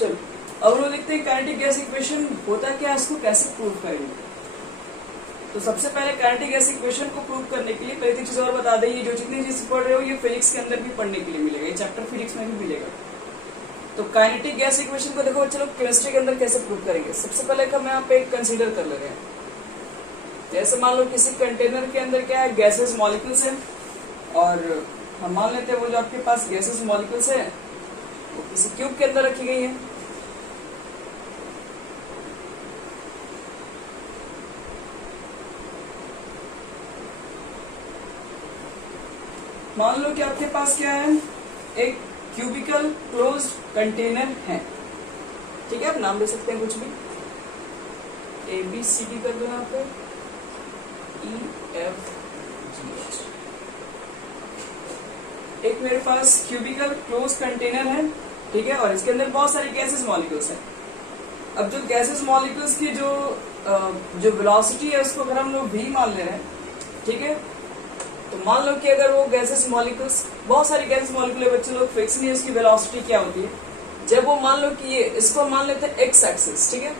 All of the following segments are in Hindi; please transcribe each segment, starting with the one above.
चलो अब हम लोग देखते हैं काइनेटिक गैस इक्वेशन होता क्या है, इसको कैसे प्रूव करेंगे। तो सबसे पहले काइनेटिक गैस इक्वेशन को प्रूव करने के लिए पहले चीज और बता दें, ये जो जितनी चीज पढ़ रहे हो ये फिजिक्स के अंदर भी पढ़ने के लिए मिलेगा, ये चैप्टर फिजिक्स में भी मिलेगा। तो काइनेटिक गैस इक्वेशन को देखो चलो केमिस्ट्री के अंदर कैसे प्रूव करेंगे। सबसे पहले हम यहाँ पे कंसीडर कर ले रहे हैं, जैसे मान लो किसी कंटेनर के अंदर क्या है, गैसेस मॉलिक्यूल्स है, और हम मान लेते हैं वो जो आपके पास गैसेस मॉलिक्यूल्स है वो किसी क्यूब के अंदर रखी गई है। मान लो कि आपके पास क्या है, एक क्यूबिकल क्लोज्ड कंटेनर है, ठीक है, आप नाम दे सकते हैं कुछ भी, ABCD कर दो यहाँ पे, EFGH। एक मेरे पास क्यूबिकल क्लोज कंटेनर है, ठीक है, और इसके अंदर बहुत सारे गैसेस मॉलिक्यूल्स हैं। अब जो गैसेस मॉलिक्यूल्स की जो वेलोसिटी है उसको अगर हम लोग V मान ले रहे हैं, ठीक है, तो मान लो कि अगर वो गैसेस मॉलिक्यूल्स, बहुत सारी गैसेस मॉलिक्यूल है बच्चे लोग, फिक्स नहीं है उसकी वेलोसिटी क्या होती है। जब वो मान लो कि ये इसको मान लेते हैं एक्स एक्सिस, ठीक है,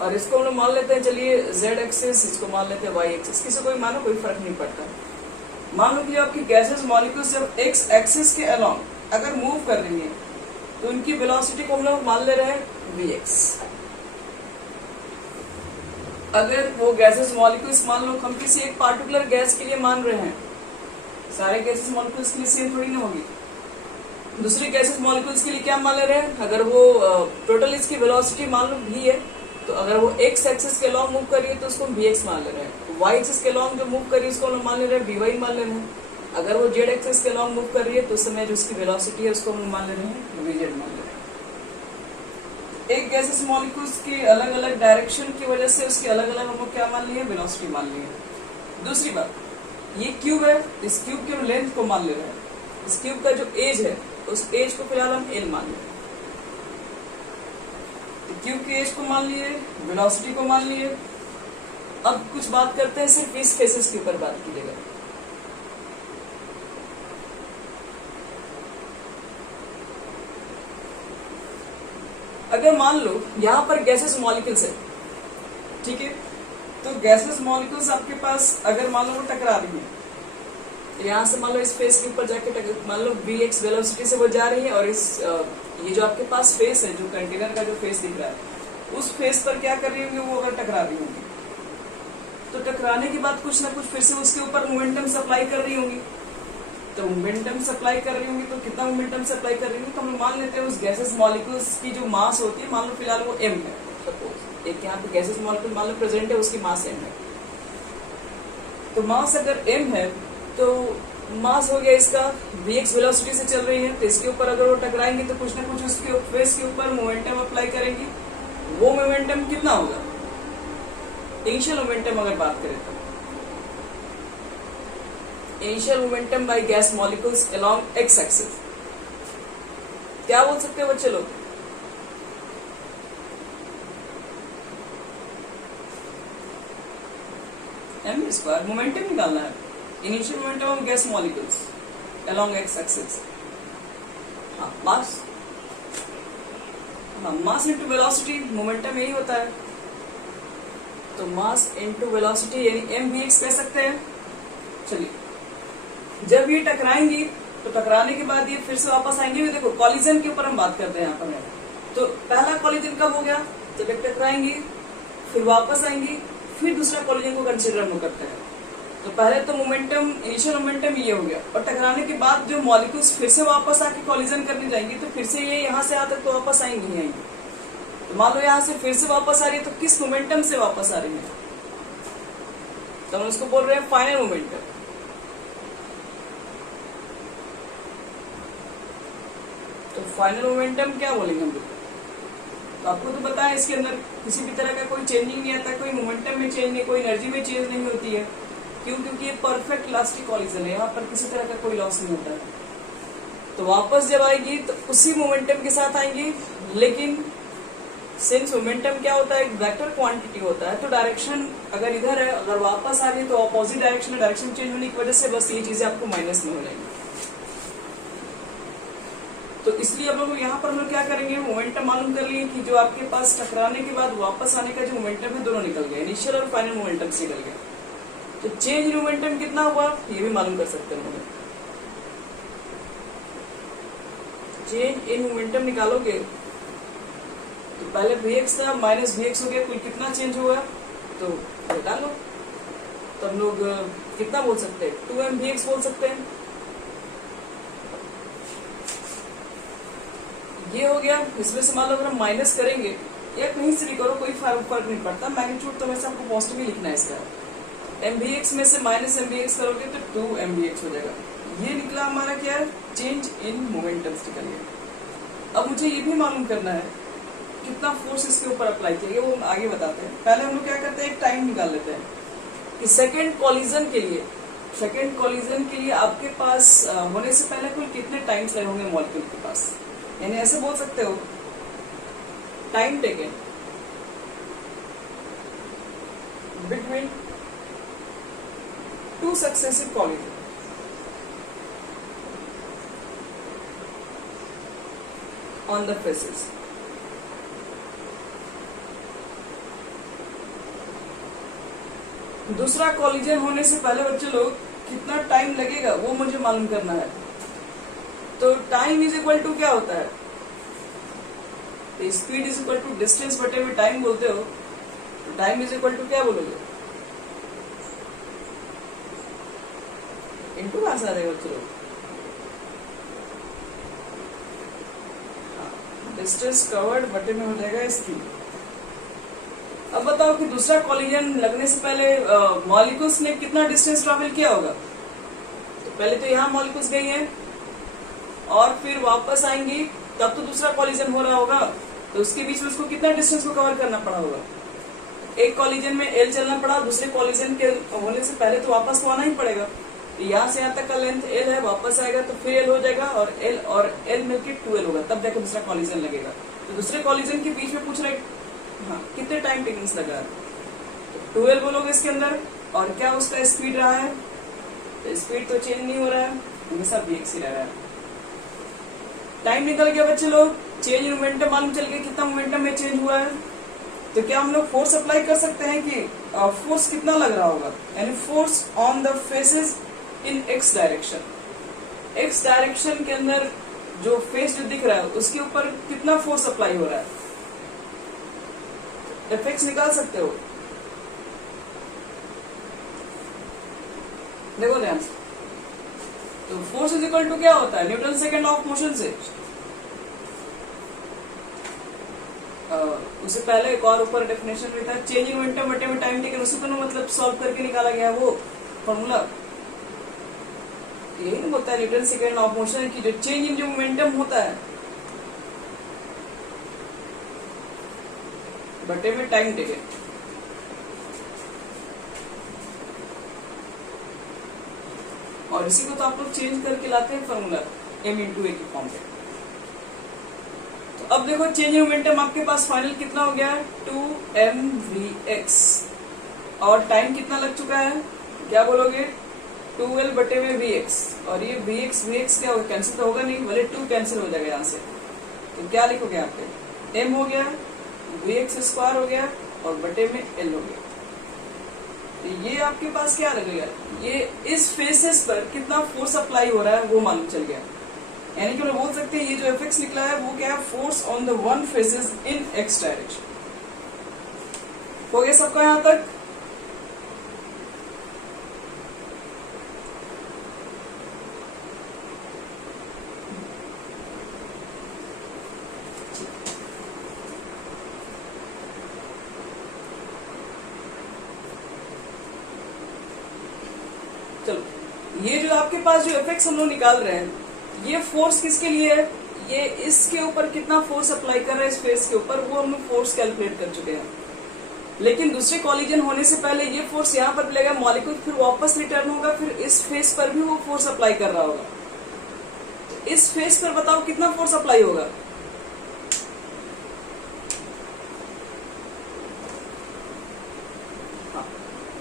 और इसको हम लोग मान लेते हैं चलिए जेड एक्सिस, इसको मान लेते हैं वाई एक्सिस, किसी को भी मानो कोई फर्क नहीं पड़ता। मान लो कि आपकी गैसेस मॉलिक्यूल्स जब एक्स एक्सिस के अलोंग अगर मूव कर रही है तो उनकी वेलोसिटी को हम लोग मान ले रहे हैं vx। अगर वो गैसेस मॉलिक्यूल्स मान लो हम किसी एक पार्टिकुलर गैस के लिए मान रहे हैं, सारे गैसेस मॉलिक्यूल्स के लिए सेम थोड़ी ना होगी, दूसरे गैसेस मॉलिक्यूल्स के लिए क्या मान ले रहे हैं, अगर वो टोटल इसकी वेलोसिटी मान लो v है, तो अगर वो x एक्सिस के लॉन्ग मूव कर रही है तो उसको हम vx मान ले रहे हैं, y एक्सिस के लॉन्ग जो मूव कर रही है उसको हम मान ले रहे हैं vy मान ले रहे हैं, अगर वो z एक्सिस के लॉन्ग मूव कर रही है तो उस समय जो उसकी वेलोसिटी है उसको हम मान ले रहे हैं vz मान ले रहे हैं। एक गैसेस मॉलिक्यूल्स की अलग अलग डायरेक्शन की वजह से उसकी अलग अलग हमको क्या मान ली है, वेलोसिटी मान ली है। दूसरी बात, ये क्यूब है, इस क्यूब के लेंथ को मान ले रहे हैं, इस क्यूब का जो एज है उस एज को फिलहाल हम l मान लें, क्यूब के एज को मान लिए, वेलोसिटी को मान लिए। अब कुछ बात करते हैं सिर्फ इस केसेस के ऊपर बात कीजिएगा। अगर मान लो यहाँ पर गैसेस मॉलिक्यूल्स है, ठीक है, तो गैसेस मॉलिक्यूल्स आपके पास अगर मान लो वो टकरा रही है, तो यहाँ से मान लो इस फेस के ऊपर जाके मान लो vx वेलोसिटी से वो जा रही है, और इस ये जो आपके पास फेस है, जो कंटेनर का जो फेस दिख रहा है, उस फेस पर क्या कर रही होंगी, वो अगर टकरा रही होंगी, तो टकराने के बाद कुछ ना कुछ फिर से उसके ऊपर मोमेंटम सप्लाई कर रही होंगी। तो मोमेंटम सप्लाई कर रही होंगी तो कितना मोमेंटम सप्लाई कर रही होंगी, तो हम मान लेते हैं उस गैसेस मॉलिक्यूल्स की जो मास होती है, मान लो फिलहाल वो m है, सपोज एक यहाँ पे गैसेस मॉलिक्यूल मान लो प्रेजेंट है, उसकी मास m है। तो मास अगर m है तो मास हो गया इसका vx वेलोसिटी से चल रही है, तो इसके ऊपर अगर वो टकराएंगे तो कुछ ना कुछ उसके फेस के ऊपर मोमेंटम अप्लाई करेंगी। वो मोमेंटम कितना होगा, इनिशियल मोमेंटम अगर बात करें तो initial momentum by gas molecules along x axis, क्या बोल सकते हैं बच्चे लोग, m स्क्वायर मोमेंटम निकालना है, initial momentum of gas molecules along x axis. हाँ मास, हाँ मास इनटू वेलोसिटी, मोमेंटम यही होता है, तो मास इनटू वेलोसिटी यानी mvx कह सकते हैं। चलिए जब ये टकराएंगी तो टकराने के बाद ये फिर से वापस आएंगे, देखो कॉलिजन के ऊपर हम बात करते हैं यहाँ पर। तो पहला कॉलिजन कब हो गया, जब एक टकराएंगी फिर वापस आएंगी, फिर दूसरा कॉलिजन को कंसिडर हम करते हैं। तो पहले तो मोमेंटम, इनिशियल मोमेंटम ये हो गया, और टकराने के बाद जो मॉलिक्यूल्स फिर से वापस आके कॉलिजन करने जाएंगी तो फिर से ये यहाँ से यहाँ तक तो वापस आएंगी ही आएंगी। तो मान लो यहाँ से फिर से वापस आ रही है, तो किस मोमेंटम से वापस आ रही है, तो हम उसको बोल रहे हैं फाइनल मोमेंटम। तो फाइनल मोमेंटम क्या बोलेंगे हम लोग, तो आपको तो पता है इसके अंदर किसी भी तरह का कोई चेंजिंग नहीं आता, कोई मोमेंटम में चेंज नहीं, कोई एनर्जी में चेंज नहीं होती है। क्यों, क्योंकि ये परफेक्ट इलास्टिक कॉलिजन है, यहाँ पर किसी तरह का कोई लॉस नहीं होता है। तो वापस जब आएगी तो उसी मोमेंटम के साथ आएंगी, लेकिन सिंस मोमेंटम क्या होता है, एक वेक्टर क्वांटिटी होता है, तो डायरेक्शन अगर इधर है, अगर वापस आ रही तो अपोजिट डायरेक्शन में, डायरेक्शन चेंज होने की वजह से बस ये चीजें आपको माइनस में हो जाएंगी। तो इसलिए अब लोग यहाँ पर हम लोग क्या करेंगे, मोमेंटम मालूम कर लिए कि जो आपके पास टकराने के बाद वापस आने का जो मोमेंटम है दोनों निकल गया, इनिशियल और फाइनल मोमेंटम से निकल गया। तो चेंज इन मोमेंटम कितना हुआ ये भी मालूम कर सकते हैं हम लोग। चेंज इन मोमेंटम निकालोगे तो पहले Vx था माइनस Vx हो गया, कुल कितना चेंज हुआ तो निकालो। तो हम लोग कितना बोल सकते हैं, 2mVx बोल सकते हैं। ये हो गया। इसमें से मान लो अगर हम माइनस करेंगे या कहीं से भी करो कोई फर्क नहीं पड़ता, मैग्नीट्यूड तो वैसे आपको पॉजिटिव ही लिखना है इसका। mvx में से माइनस mvx करोगे तो 2mvx हो जाएगा। ये निकला हमारा क्या है, चेंज इन मोमेंटम्स निकल गया। अब मुझे ये भी मालूम करना है कितना फोर्स इसके ऊपर अप्लाई किया गया, वो हम आगे बताते हैं। पहले हम लोग क्या करते हैं, एक टाइम निकाल लेते हैं कि सेकेंड कॉलिजन के लिए आपके पास होने से पहले कुल कितने टाइम्स लगे होंगे मॉलिक्यूल के पास। यानी ऐसे बोल सकते हो, time taken between two successive collision. On the faces. दूसरा कॉलिजन होने से पहले बच्चे लोग कितना टाइम लगेगा वो मुझे मालूम करना है। तो टाइम इज इक्वल टू क्या होता है, speed is equal to distance बटे में टाइम बोलते हो। तो टाइम इज इक्वल टू क्या बोलोगे, इनटू कहां से आ जाएगा बच्चे लोग, डिस्टेंस कवर्ड बटे में हो जाएगा स्पीड। अब बताओ कि दूसरा कॉलिजन लगने से पहले मॉलिक्यूल्स ने कितना डिस्टेंस ट्रैवल किया होगा। तो पहले तो यहाँ मॉलिक्यूल्स गई हैं और फिर वापस आएंगी, तब तो दूसरा कॉलिजन हो रहा होगा। तो उसके बीच में उसको कितना डिस्टेंस को कवर करना पड़ा होगा। एक कॉलिजन में एल चलना पड़ा, दूसरे कॉलिजन के होने से पहले तो वापस तो आना ही पड़ेगा। तो यहाँ से यहाँ तक का लेंथ एल है, वापस आएगा तो फिर एल हो जाएगा और एल मिलकर 2l होगा, तब जाकर दूसरा कॉलिजन लगेगा। तो दूसरे कॉलिजन के बीच में पूछ रहे हाँ कितने टाइम टेकिंग्स लगा है, तो 2l बोलोगे इसके अंदर। और क्या उसका स्पीड रहा है, तो स्पीड तो चेंज नहीं हो रहा है, हमेशा vx ही रह रहा है। टाइम निकल गया बच्चे लोग, चेंज इन मोमेंटम मालूम चल गया कितना मोमेंटम में चेंज हुआ है। तो क्या हम लोग फोर्स अप्लाई कर सकते हैं कि फोर्स कितना लग रहा होगा, यानी force on the faces in x direction. x direction के अंदर जो फेस जो दिख रहा है उसके ऊपर कितना फोर्स अप्लाई हो रहा है, एफएक्स निकाल सकते हो। देखो ध्यान से, तो फोर्स इज इक्वल टू क्या होता है, न्यूटन सेकेंड ऑफ मोशन से। उससे पहले एक और ऊपर डेफिनेशन भी था, चेंज इन मोमेंटम बटे में टाइम टेकन, उसी को मतलब सॉल्व करके निकाला गया वो फॉर्मूला। यही नहीं बोलता है न्यूटन सेकेंड ऑफ मोशन की जो चेंज इन जो मोमेंटम होता है बटे में टाइम टेकन। और इसी को तो आप लोग चेंज करके लाते हैं फॉर्मूला m×a की फॉर्म पे। तो अब देखो चेंज इन मोमेंटम आपके पास फाइनल कितना हो गया है, 2mvx। और टाइम कितना लग चुका है, क्या बोलोगे, 2l बटे में vx। और ये vx क्या होगा, कैंसिल तो होगा नहीं, भले 2 कैंसिल हो जाएगा यहाँ से। तो क्या लिखोगे यहाँ पे, m हो गया, vx² हो गया और बटे में l हो गया। तो ये आपके पास क्या लगेगा, ये इस फेसेस पर कितना फोर्स अप्लाई हो रहा है वो मालूम चल गया। यानी कि हम बोल सकते हैं ये जो एफएक्स निकला है वो क्या है, force on the one faces in x direction. हो गया सबका यहां तक। चलो, ये जो आपके पास जो इफेक्ट्स हम लोग निकाल रहे हैं, ये फोर्स किसके लिए है, ये इसके ऊपर कितना फोर्स अप्लाई कर रहा है इस फेस के ऊपर, वो हम लोग फोर्स कैलकुलेट कर चुके हैं। लेकिन दूसरे कॉलिजन होने से पहले ये फोर्स यहाँ पर मिलेगा, मॉलिक्यूल फिर वापस रिटर्न होगा, फिर इस फेस पर भी वो फोर्स अप्लाई कर रहा होगा। तो इस फेस पर बताओ कितना फोर्स अप्लाई होगा,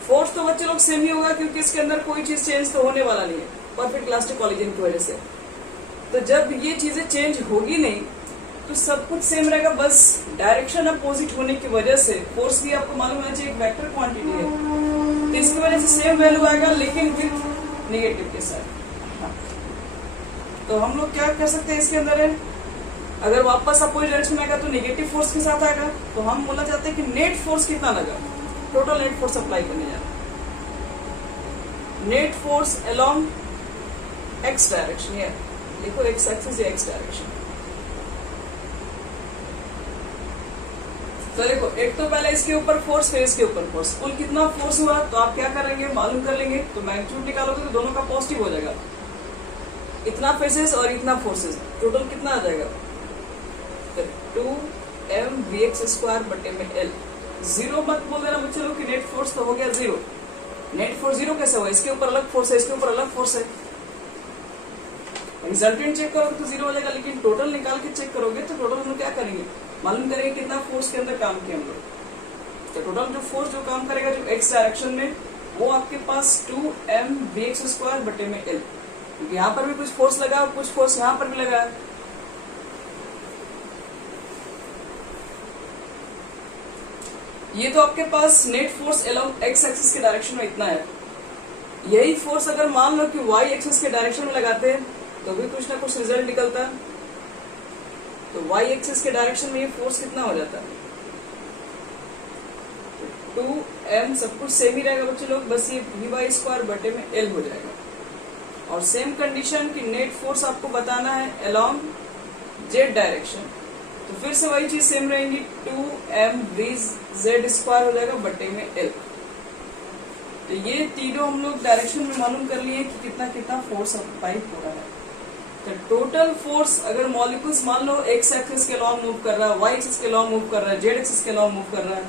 फोर्स तो बच्चे लोग सेम ही होगा क्योंकि इसके अंदर कोई चीज चेंज तो होने वाला नहीं है, परफेक्ट इलास्टिक कॉलिजन की वजह से। तो जब ये चीजें चेंज होगी नहीं तो सब कुछ सेम रहेगा, बस डायरेक्शन अपोजिट होने की वजह से फोर्स भी आपको मालूम होना चाहिए एक वेक्टर क्वांटिटी है, तो इसकी वजह से सेम वैल्यू आएगा लेकिन विथ नेगेटिव के साथ। तो हम लोग क्या कर सकते हैं इसके अंदर है, अगर वापस अपोजिट डायरेक्शन में आएगा तो नेगेटिव फोर्स के साथ आएगा, तो हम बोलना चाहते हैं कि नेट फोर्स कितना लगा, टोटल नेट फोर्स अप्लाई करने जा रहे हैं। Net force along x direction, ये देखो एक्स एक्सिस या एक्स डायरेक्शन। तो देखो एक तो पहले इसके ऊपर फोर्स फिर इसके ऊपर फोर्स, कुल कितना फोर्स हुआ तो आप क्या करेंगे मालूम कर लेंगे, तो मैग्नीट्यूड निकालोगे तो दोनों का पॉजिटिव हो जाएगा, इतना फेसेस और इतना फोर्सेस, टोटल कितना आ जाएगा 2mvx² बटे में L। जीरो मत बोल देना बच्चे लोग कि नेट फोर्स तो हो गया जीरो, नेट फोर्स जीरो कैसे हुआ, इसके ऊपर अलग फोर्स है इसके ऊपर अलग फोर्स है, रिजल्टेंट चेक करोगे तो जीरो हो जाएगा, लेकिन टोटल निकाल के चेक करोगे तो टोटल हम लोग क्या करेंगे मालूम करेंगे कितना फोर्स के अंदर काम किया हम लोग। तो टोटल जो फोर्स जो काम करेगा जो एक्स डायरेक्शन में वो आपके पास 2mvx² बटे में L, क्योंकि यहाँ पर भी कुछ फोर्स लगा और कुछ फोर्स यहाँ पर भी लगा। ये तो आपके पास net force along x axis के डायरेक्शन में इतना है। यही फोर्स अगर मान लो कि वाई एक्सिस के डायरेक्शन में लगाते हैं तो भी कुछ ना कुछ रिजल्ट निकलता है। तो वाई एक्सिस के डायरेक्शन में ये फोर्स कितना हो जाता है 2m, सब कुछ सेम ही रहेगा बच्चे लोग, बस ये v² बटे में L हो जाएगा। और सेम कंडीशन की नेट फोर्स आपको बताना है अलोंग जेड डायरेक्शन, तो फिर से वही चीज सेम रहेंगी 2mvz² हो जाएगा बटे में L। तो ये तीनों हम लोग डायरेक्शन में मालूम कर लिए कि कितना कितना फोर्स अप्लाई हो रहा है। तो टोटल फोर्स अगर मॉलिक्यूल्स मान लो एक्स एक्सिस के लॉन्ग मूव कर रहा है, वाई एक्सिस के लॉन्ग मूव कर रहा है, जेड एक्सिस के लॉन्ग मूव कर रहा है,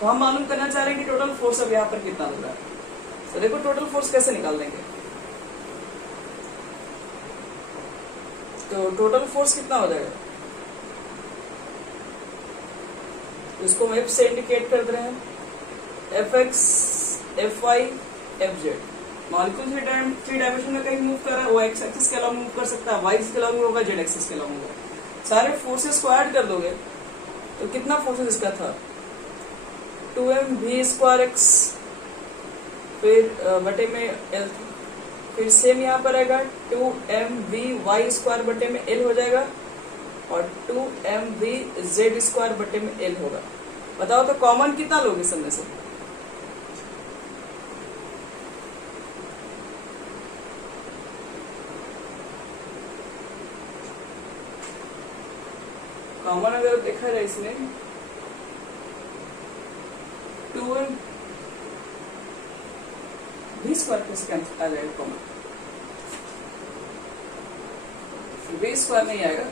तो हम मालूम करना चाह रहे हैं कि टोटल फोर्स अब यहाँ पर कितना हो रहा है। तो देखो टोटल फोर्स कैसे निकाल देंगे, तो टोटल फोर्स कितना हो जाएगा, इसको हम F से इंडिकेट कर रहे हैं, Fx, Fy, Fz। Molecule three dimension में कहीं मूव कर रहा है, वो एक्स एक्सिस के अलावा मूव कर सकता है, वाई एक्सिस के अलावा मूव होगा, जेड एक्सिस के अलावा होगा। सारे फोर्सेस को ऐड कर दोगे तो कितना फोर्सेस इसका था 2mv²x फिर बटे में L, फिर सेम यहाँ पर आएगा 2mvy² बटे में L हो जाएगा और 2mvz² बटे में L होगा। बताओ तो कॉमन कितना लोगे सब में से, कॉमन अगर देखा जाए इसमें 2m v² कैसे आ जाएगा कॉमन, v² नहीं आएगा,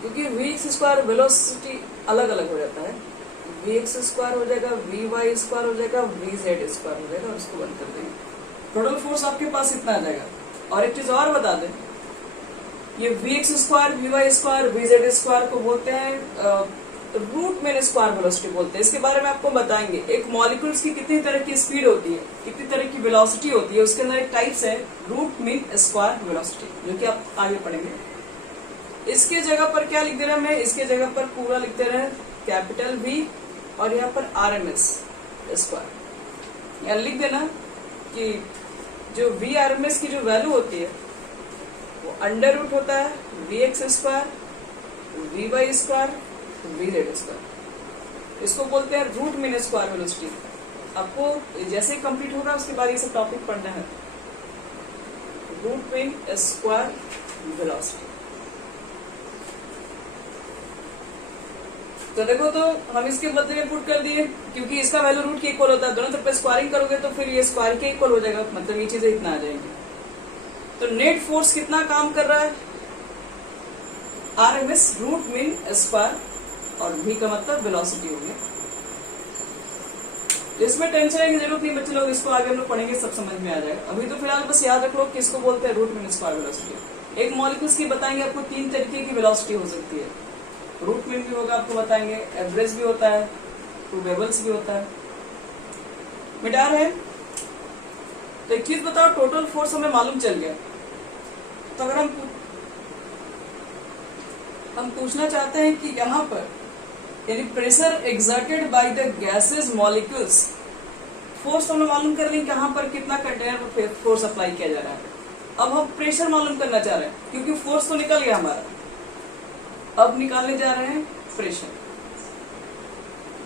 क्योंकि vx² वेलोसिटी अलग अलग हो जाता है, vx² हो जाएगा, vy² हो जाएगा, vz² हो जाएगा और उसको बंद कर देंगे। टोटल फोर्स आपके पास इतना आ जाएगा। और एक चीज और बता दें, ये vx², vy², vz² को बोलते हैं रूट मीन स्क्वायर वेलोसिटी बोलते हैं। इसके बारे में आपको बताएंगे एक मॉलिक्यूल्स की कितनी तरह की स्पीड होती है, कितनी तरह की वेलोसिटी होती है, उसके अंदर एक टाइप्स है रूट मीन स्क्वायर वेलोसिटी, जो कि आप आगे पढ़ेंगे। इसके जगह पर क्या लिख दे रहे हैं हमें, इसके जगह पर पूरा लिख दे रहे हैं कैपिटल V और यहाँ पर RMS²। यहाँ लिख देना कि जो VRMS की जो वैल्यू होती है वो अंडर रूट होता है vx², vy², vz²। इसको बोलते हैं रूट मीन स्क्वायर वेलोसिटी। आपको जैसे कंप्लीट होगा उसके बाद ये सब टॉपिक पढ़ना है, रूट मीन स्क्वायर वेलोसिटी। तो देखो, तो हम इसके बदले में पुट कर दिए, क्योंकि इसका वैल्यू रूट के इक्वल होता है, दोनों तरफ पे स्क्वायरिंग करोगे तो फिर ये स्क्वायर के इक्वल हो जाएगा, मतलब ये चीजें इतना आ जाएंगी। तो नेट फोर्स कितना काम कर रहा है, RMS रूट मीन स्क्वायर और V का मतलब वेलोसिटी हो गया। इसमें टेंशन की जरूरत नहीं बच्चे लोग, इसको आगे हम लोग पढ़ेंगे सब समझ में आ जाएगा। अभी तो फिलहाल बस याद रख लो कि इसको बोलते हैं रूट मीन स्क्वायर वेलोसिटी। एक मॉलिक्यूल्स की बताएंगे आपको तीन तरीके की वेलोसिटी हो सकती है, रूट मीन भी होगा आपको बताएंगे, एवरेज भी होता है, ट्रू वेबल्स भी होता है। मिटा रहे हैं तो एक चीज बताओ, टोटल फोर्स हमें मालूम चल गया, तो अगर हम पूछना चाहते हैं कि यहाँ पर यानी pressure exerted by the gases molecules, force हमें मालूम कर लें कहाँ पर कितना कंटेनर पर फोर्स अप्लाई किया जा रहा है। अब हम प्रेशर मालूम करना चाह रहे हैं क्योंकि फोर्स तो निकल गया हमारा, अब निकालने जा रहे हैं प्रेशर।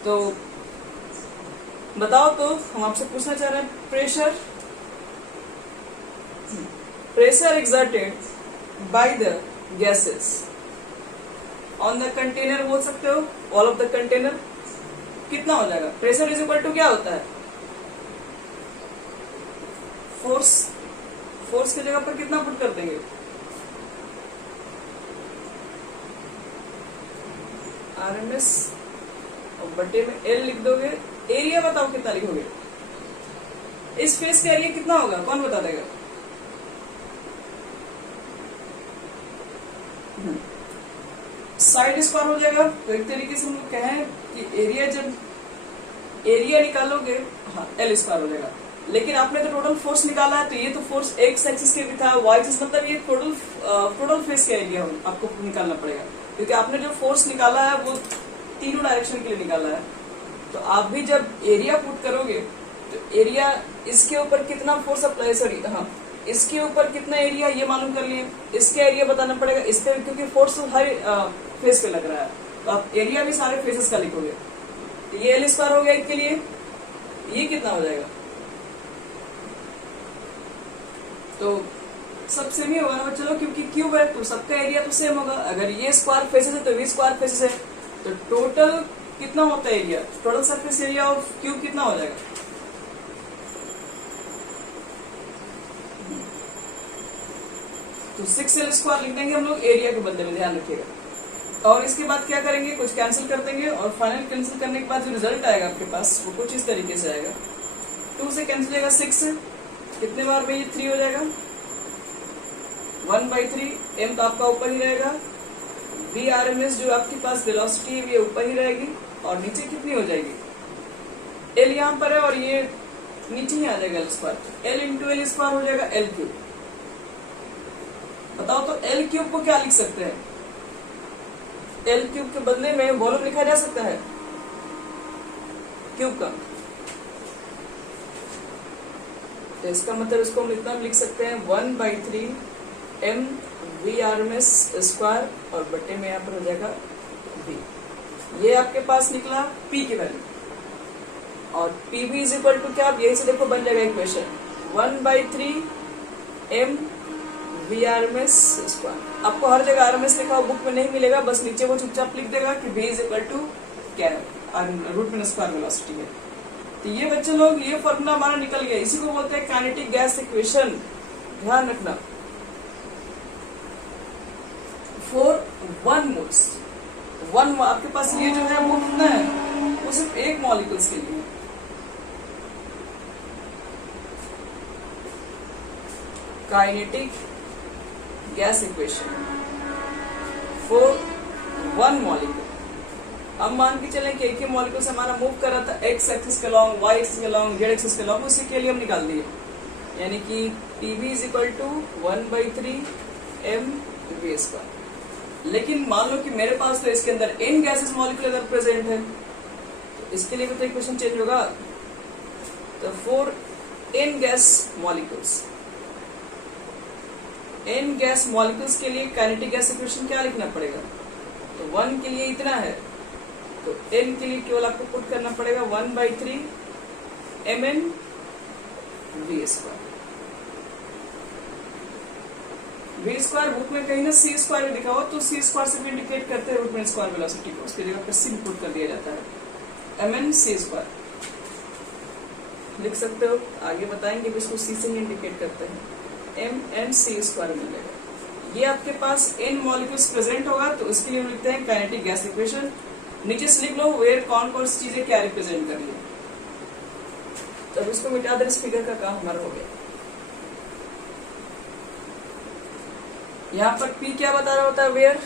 तो बताओ, तो हम आपसे पूछना चाह रहे हैं pressure exerted by the gases on the container, बोल सकते हो ऑल ऑफ द कंटेनर, कितना हो जाएगा? प्रेशर इज इक्वल टू क्या होता है? फोर्स की जगह पर कितना पुट कर देंगे? आरएमएस और बटे में एल लिख दोगे। एरिया बताओ कितना लिखोगे? इस फेस का एरिया कितना होगा, कौन बता देगा? साइड स्क्वायर हो जाएगा। तो एक तरीके से हम लोग कहें कि एरिया, जब एरिया निकालोगे, हाँ एल स्क्वायर हो जाएगा। लेकिन आपने तो टोटल फोर्स निकाला है, तो ये तो फोर्स एक्स एक्सिस के भी था, वाई एक्सिस, मतलब ये टोटल फेस का एरिया आपको निकालना पड़ेगा, क्योंकि आपने जो फोर्स निकाला है वो तीनों डायरेक्शन के लिए निकाला है। तो आप भी जब एरिया पुट करोगे तो एरिया, इसके ऊपर कितना फोर्स अप्लाई, सॉरी हाँ, इसके ऊपर कितना एरिया ये मालूम कर लिए, इसका एरिया बताना पड़ेगा इस पे, क्योंकि फोर्स तो हर फेस पे लग रहा है, तो आप एरिया भी सारे फेसेस का लिखोगे। तो ये एल स्क्वायर हो गया एक के लिए, ये कितना हो जाएगा? तो सब सेम ही होगा ना चलो, क्योंकि क्यूब है तो सबका एरिया तो सेम होगा। अगर ये स्क्वायर फेसेस है तो ये स्क्वायर फेसेस है, तो टोटल कितना होता है area? Total surface area of cube कितना हो जाएगा? तो 6L स्क्वायर लिख देंगे हम लोग एरिया के बदले में, ध्यान रखिएगा। और इसके बाद क्या करेंगे, कुछ कैंसिल कर देंगे, और फाइनल कैंसिल करने के बाद जो रिजल्ट आएगा आपके पास वो कुछ इस तरीके से आएगा। 2 से कैंसिल जाएगा 6, कितने बार में ये 3 हो जाएगा, 1/3। m तो आपका ऊपर ही रहेगा, v RMS जो आपके पास वेलोसिटी है ये ऊपर ही रहेगी, और नीचे कितनी हो जाएगी? l यहाँ पर है और ये नीचे ही आ जाएगा l square, l into L square हो जाएगा l क्यूब। बताओ तो l क्यूब को क्या लिख सकते हैं? l क्यूब के बदले में वॉल्यूम लिखा जा सकता है क्यूब का, तो इसका मतलब इसको हम इतना लिख सकते हैं 1/3 m v RMS स्क्वायर, और बटे में यहाँ पर हो जाएगा v। ये आपके पास निकला p की वैल्यू, और pv इज इक्वल टू क्या, आप यही से देखो बन जाएगा equation 1/3 m v RMS square. आपको हर जगह RMS लिखा हुआ बुक में नहीं मिलेगा, बस नीचे वो चुपचाप लिख देगा कि v इज इक्वल टू क्या है, रूट मीन स्क्वायर वेलोसिटी है। तो ये बच्चे लोग, ये फॉर्मूला हमारा निकल गया, इसी को बोलते हैं काइनेटिक गैस इक्वेशन। ध्यान रखना, फॉर 1 मोल्स, 1 आपके पास ये जो है वो कितना है, वो सिर्फ एक मॉलिक्यूल्स के लिए। Kinetic gas equation for 1 molecule. अब मान के चलें कि एक ही मॉलिक्यूल से हमारा मूव कर रहा था एक्स एक्सिस के लॉन्ग, वाई एक्सिस के लॉन्ग, जेड एक्सिस के लॉन्ग, उसी के लिए हम निकाल दिए, यानी कि pv is equal to 1/3 m v square. लेकिन मान लो कि मेरे पास तो इसके अंदर n गैसेस मॉलिक्यूल अगर प्रेजेंट है, तो इसके लिए भी तो इक्वेशन चेंज होगा। तो for n gas molecules, n gas molecules के लिए काइनेटिक गैस इक्वेशन क्या लिखना पड़ेगा? तो 1 के लिए इतना है, तो n के लिए केवल आपको पुट करना पड़ेगा 1/3 mn v square. v square book में कहीं ना c स्क्वायर लिखा हो, तो c स्क्वायर से भी इंडिकेट करते हैं रूट मीन स्क्वायर वेलोसिटी को, उसकी जगह पर c पुट कर दिया जाता है, mn c स्क्वायर लिख सकते हो। आगे बताएंगे भी इसको c से ही इंडिकेट करते हैं, mn c स्क्वायर मिलेगा। ये आपके पास n मॉलिक्यूल्स प्रेजेंट होगा, तो इसके लिए लिखते हैं काइनेटिक गैस इक्वेशन। नीचे से लिख लो वेयर कौन कौन सी चीजें क्या रिप्रेजेंट कर रही है, तब इसको मिटा दे, इस फिगर का काम हमारा हो गया। यहाँ पर P क्या बता रहा होता है, वेयर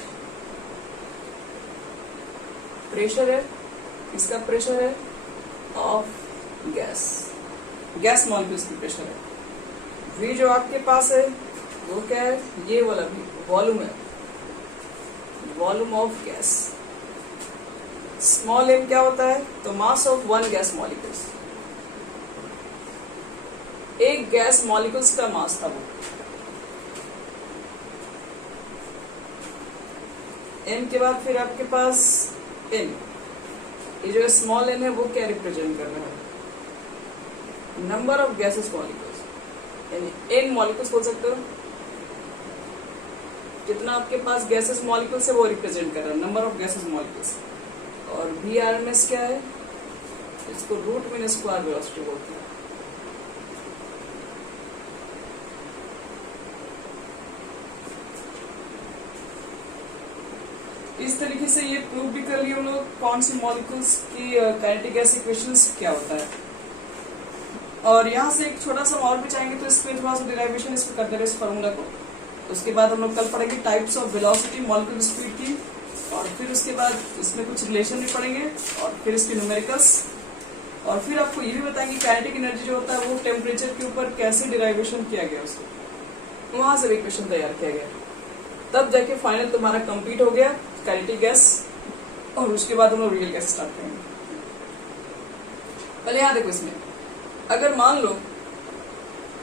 प्रेशर है, इसका प्रेशर है ऑफ गैस, गैस मॉलिक्यूल्स की प्रेशर है। V जो आपके पास है वो क्या है, ये वाला V वॉल्यूम है, volume of gas. Small m क्या होता है, तो mass of one gas molecules, एक गैस मॉलिक्यूल्स का मास था वो। m के बाद फिर आपके पास n, ये जो स्मॉल n है वो क्या रिप्रेजेंट कर रहा है, नंबर ऑफ गैसेस मॉलिक्यूल्स, यानी n मॉलिक्यूल्स बोल सकते हो, कितना आपके पास गैसेस मॉलिक्यूल्स है वो रिप्रेजेंट कर रहा है, नंबर ऑफ गैसेस मॉलिक्यूल्स। और VRMS क्या है, इसको रूट मीन स्क्वायर वेलोसिटी बोलते हैं। इस तरीके से ये प्रूव भी कर लिया हम लोग कौन सी मॉलिक्यूल्स की काइनेटिक गैस इक्वेशंस क्या होता है। और यहाँ से एक छोटा सा और भी चाहेंगे तो इसमें थोड़ा सा डिराइवेशन इसमें करते रहे इस फॉर्मूला को। उसके बाद हम लोग कल पढ़ेंगे types of velocity molecular speed की, और फिर उसके बाद इसमें कुछ रिलेशन भी पढ़ेंगे, और फिर इसके न्यूमेरिकल्स, और फिर आपको ये भी बताएंगे काइनेटिक एनर्जी जो होता है वो टेम्परेचर के ऊपर कैसे डिराइवेशन किया गया, उसको वहां से इक्वेशन तैयार किया गया, तब जाके फाइनल तुम्हारा कंप्लीट हो गया काइनेटिक गैस। और उसके बाद हम लोग रियल गैस स्टार्ट करेंगे। पहले यहाँ देखो, इसमें अगर मान लो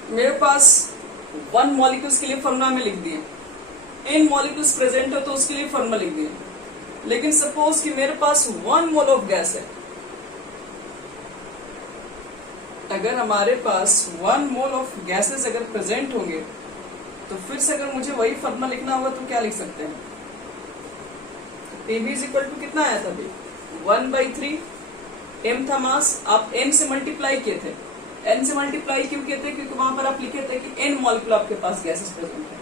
मेरे पास वन मॉलिक्यूल्स के लिए फॉर्मूला में लिख दिए, n मॉलिक्यूल्स प्रेजेंट है तो उसके लिए फॉर्मूला लिख दिए, लेकिन सपोज कि मेरे पास 1 मोल ऑफ गैस है। अगर हमारे पास 1 मोल ऑफ गैसेस अगर प्रेजेंट होंगे तो फिर से अगर मुझे वही फॉर्मूला लिखना होगा तो क्या लिख सकते हैं, Pv इज इक्वल टू कितना आया था अभी 1/3, m था मास, आप n से मल्टीप्लाई किए थे। n से मल्टीप्लाई क्यों किए थे, क्योंकि वहां पर आप लिखे थे कि n मॉलिक्यूल आपके पास गैसेस प्रेजेंट है,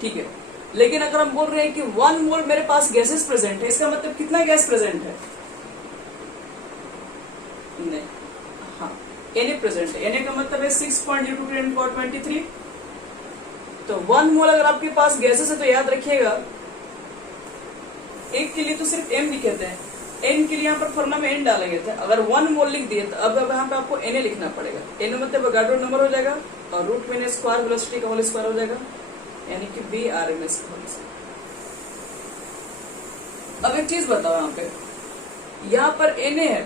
ठीक है। लेकिन अगर हम बोल रहे हैं कि 1 मोल मेरे पास गैसेस प्रेजेंट है, इसका मतलब कितना गैस प्रेजेंट है, नहीं, हाँ Na प्रेजेंट है। Na का मतलब है 6.02 × 10⁻23। तो 1 मोल अगर आपके पास गैसेस है तो याद रखिएगा, एक के लिए तो सिर्फ m लिखे थे, n के लिए यहाँ पर फॉर्मूला में n डाले गए थे। अगर 1 मोल लिख दिए तो अब यहाँ पे आपको Na लिखना पड़ेगा। Na मतलब अवोगाड्रो नंबर हो जाएगा, और रूट मीन स्क्वायर वेलोसिटी का होल स्क्वायर हो जाएगा, यानी कि VRMS का होल स्क्वायर। अब एक चीज बताओ, यहाँ पर Na है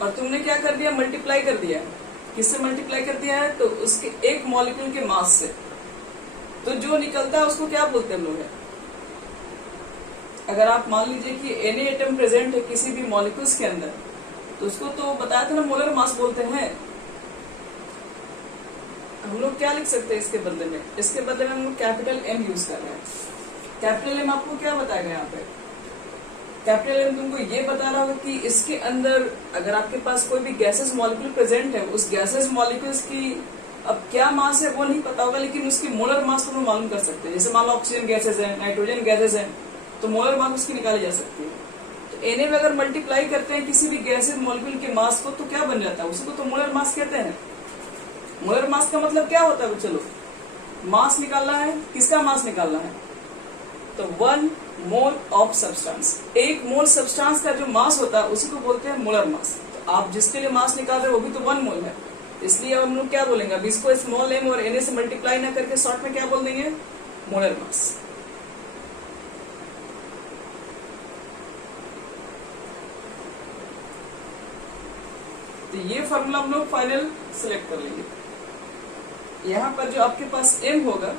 और तुमने क्या कर दिया, मल्टीप्लाई कर दिया। किससे मल्टीप्लाई कर दिया है, तो उसके एक मॉलिक्यूल के मास से। तो जो निकलता है उसको क्या बोलते हैं हम लोग, अगर आप मान लीजिए कि Na एटम प्रेजेंट है किसी भी मॉलिक्यूल्स के अंदर, तो उसको तो बताया था ना मोलर मास बोलते हैं। हम लोग क्या लिख सकते हैं इसके बदले में, इसके बदले में हम लोग कैपिटल M यूज कर रहे हैं। कैपिटल M आपको क्या बताएगा, यहाँ पे कैपिटल M तुमको ये बता रहा होगा कि इसके अंदर अगर आपके पास कोई भी गैसेस मॉलिक्यूल प्रेजेंट है, उस गैसेस मॉलिक्यूल्स की अब क्या मास है वो नहीं पता होगा, लेकिन उसकी मोलर मास तुम मालूम कर सकते हैं। जैसे मान लो ऑक्सीजन गैसेस है, नाइट्रोजन गैसेस है, तो मोलर मास उसकी निकाली जा सकती है। तो Na में अगर मल्टीप्लाई करते हैं किसी भी गैसेस मॉलिक्यूल के मास को, तो क्या बन जाता है, उसी को तो मोलर मास कहते हैं। मोलर मास का मतलब क्या होता है, चलो मास निकालना है, किसका मास निकालना है, तो 1 मोल ऑफ सब्सटेंस, एक मोल सब्सटेंस का जो मास होता है उसी को बोलते हैं मोलर मास। तो आप जिसके लिए मास निकाल रहे हो वो भी तो 1 मोल है, इसलिए अब हम लोग क्या बोलेंगे, अब इसको स्मॉल m और Na से मल्टीप्लाई ना करके शॉर्ट में क्या बोल देंगे, मोलर मास। तो ये फॉर्मूला हम लोग फाइनल सिलेक्ट कर लेंगे। यहाँ पर जो आपके पास m होगा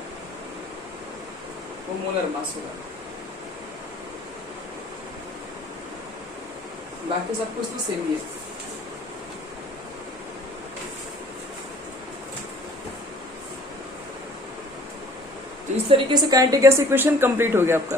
वो मोलर मास होगा, बाकी सब कुछ तो सेम ही है। तो इस तरीके से काइनेटिक गैस इक्वेशन कंप्लीट हो गया आपका।